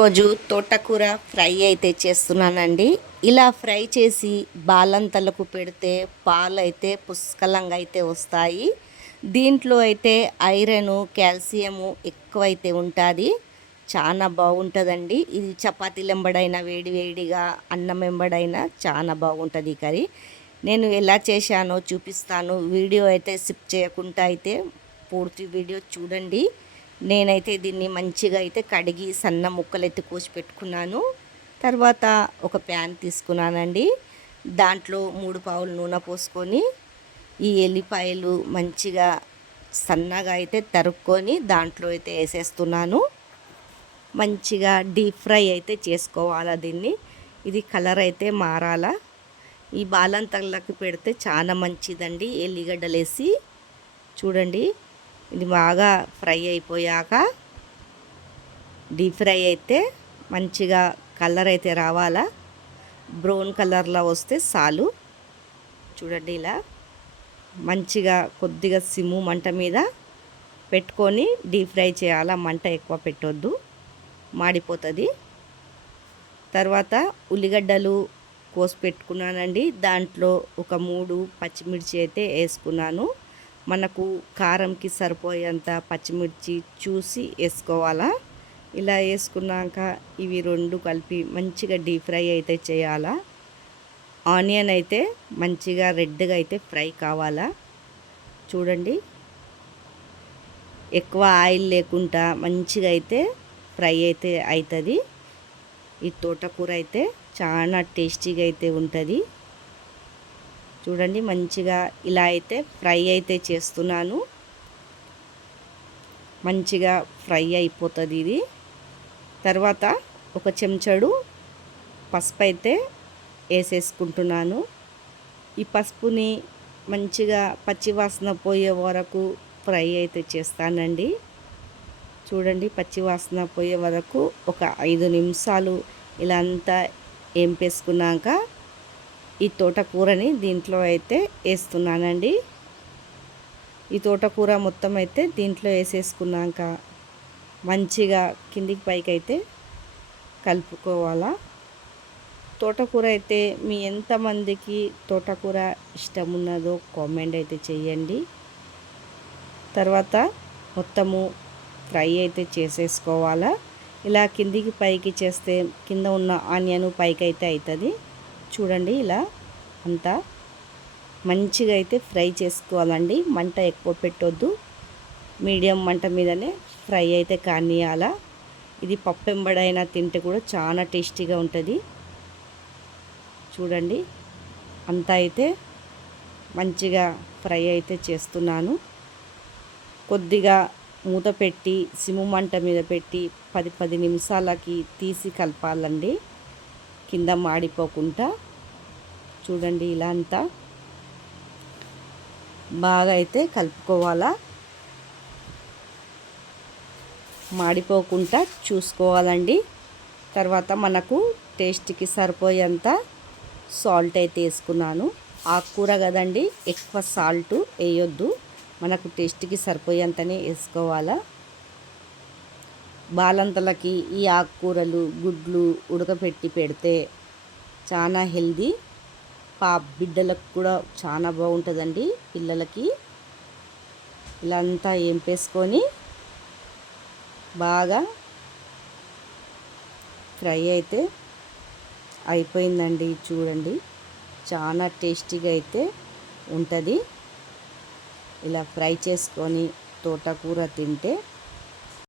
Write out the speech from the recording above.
రోజు తోటకూర ఫ్రై అయితే చేస్తున్నానండి. ఇలా ఫ్రై చేసి బాలంతలకు పెడితే పాలు అయితే పుష్కలంగా అయితే వస్తాయి. దీంట్లో అయితే ఐరన్, కాల్షియము ఎక్కువైతే ఉంటుంది. చాలా బాగుంటుందండి. ఇది చపాతీలు ఎంబడైనా వేడి వేడిగా అన్నం ఎంబడైనా చాలా బాగుంటుంది ఈ కర్రీ. నేను ఎలా చేశానో చూపిస్తాను. వీడియో అయితే స్కిప్ చేయకుండా అయితే పూర్తి వీడియో చూడండి. నేనైతే దీన్ని మంచిగా అయితే కడిగి సన్న ముక్కలైతే కోసి పెట్టుకున్నాను. తర్వాత ఒక ప్యాన్ తీసుకున్నానండి. దాంట్లో 3 పావులు నూనె పోసుకొని ఈ ఎల్లిపాయలు మంచిగా సన్నగా అయితే తరుక్కొని దాంట్లో అయితే వేసేస్తున్నాను. మంచిగా డీప్ ఫ్రై అయితే చేసుకోవాలా దీన్ని. ఇది కలర్ అయితే మారాలా. ఈ బాలంతలకు పెడితే చాలా మంచిదండి. ఎల్లిగడ్డలేసి చూడండి. ఇది బాగా ఫ్రై అయిపోయాక డీప్ ఫ్రై అయితే మంచిగా కలర్ అయితే రావాలా. బ్రౌన్ కలర్లో వస్తే చాలు. చూడండి ఇలా మంచిగా కొద్దిగా సిమ్ము మంట మీద పెట్టుకొని డీప్ ఫ్రై చేయాలా. మంట ఎక్కువ పెట్టొద్దు, మాడిపోతుంది. తర్వాత ఉల్లిగడ్డలు కోసి పెట్టుకున్నానండి. దాంట్లో ఒక 3 పచ్చిమిర్చి అయితే వేసుకున్నాను. మనకు కారంకి సరిపోయేంత పచ్చిమిర్చి చూసి వేసుకోవాలా. ఇలా వేసుకున్నాక ఇవి 2 కలిపి మంచిగా డీప్ ఫ్రై అయితే చేయాలా. ఆనియన్ అయితే మంచిగా రెడ్గా అయితే ఫ్రై కావాలా. చూడండి ఎక్కువ ఆయిల్ లేకుండా మంచిగా అయితే ఫ్రై అయితే అవుతుంది. ఈ తోటకూర అయితే చాలా టేస్టీగా అయితే ఉంటుంది. చూడండి మంచిగా ఇలా అయితే ఫ్రై అయితే చేస్తున్నాను. మంచిగా ఫ్రై అయిపోతుంది ఇది. తర్వాత ఒక చెంచాడు పసుపు అయితే వేసేసుకుంటున్నాను. ఈ పసుపుని మంచిగా పచ్చివాసన పోయే వరకు ఫ్రై అయితే చేస్తానండి. చూడండి పచ్చివాసన పోయే వరకు ఒక 5 నిమిషాలు ఇలా అంతా వేపేసుకున్నాక ఈ తోటకూరని దీంట్లో అయితే వేస్తున్నానండి. ఈ తోటకూర మొత్తం అయితే దీంట్లో వేసేసుకున్నాక మంచిగా కిందికి పైకి అయితే కలుపుకోవాలా. తోటకూర అయితే మీ ఎంతమందికి తోటకూర ఇష్టం ఉన్నదో కామెంట్ అయితే చేయండి. తర్వాత మొత్తము ఫ్రై అయితే చేసేసుకోవాలా. ఇలా కిందికి పైకి చేస్తే కింద ఉన్న ఆనియన్ పైకి అయితే అవుతుంది. చూడండి ఇలా అంతా మంచిగా అయితే ఫ్రై చేసుకోవాలండి. మంట ఎక్కువ పెట్టొద్దు, మీడియం మంట మీదనే ఫ్రై అయితే కానియాలా. ఇది పప్పు ఎంబడైనా తింటే కూడా చాలా టేస్టీగా ఉంటుంది. చూడండి అంతా అయితే మంచిగా ఫ్రై అయితే చేస్తున్నాను. కొద్దిగా మూత పెట్టి సిమ్ము మంట మీద పెట్టి 10 నిమిషాలకి తీసి కలపాలండి, కింద మాడిపోకుండా. చూడండి ఇలా అంతా బాగా అయితే కలుపుకోవాలా. మాడిపోకుండా చూసుకోవాలండి. తర్వాత మనకు టేస్ట్కి సరిపోయేంత సాల్ట్ అయితే వేసుకున్నాను. ఆకుకూర కదండి, ఎక్కువ సాల్ట్ వేయొద్దు, మనకు టేస్ట్కి సరిపోయేంతనే వేసుకోవాలా. బాలంతలకి ఈ ఆకుకూరలు గుడ్లు ఉడకపెట్టి పెడితే చాలా హెల్దీ. బిడ్డలకు కూడా చాలా బాగుంటుందండి, పిల్లలకి. ఇలా అంతా వేపేసుకొని బాగా ఫ్రై అయితే అయిపోయిందండి. చూడండి చాలా టేస్టీగా అయితే ఉంటుంది. ఇలా ఫ్రై చేసుకొని తోటకూర తింటే